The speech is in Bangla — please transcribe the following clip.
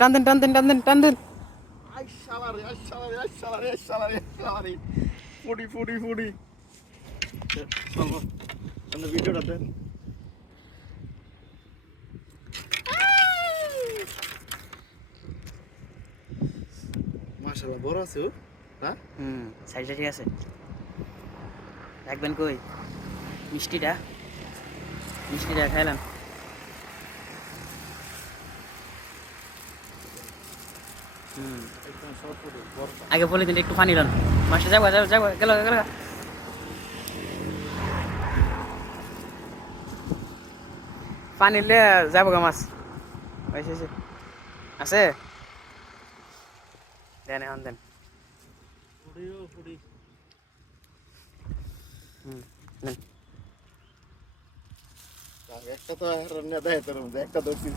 টান দেন টান দেন টান দেন টান দেন। ভিডিওটা দেন। মাশাআল্লাহ বড় আছে ও। হ্যাঁ সাইজটা ঠিক আছে। রাখবেন কই মিষ্টিটা মিষ্টিটা খাইলাম। আগে বলে দিন একটু পানি লন মাছটা যাবো যাবো যাবো গেল গেল। পানি নিলে যাবো গা মাছ আছে দেন এখন দেন। নেন। একটা তো একটা ধরছি।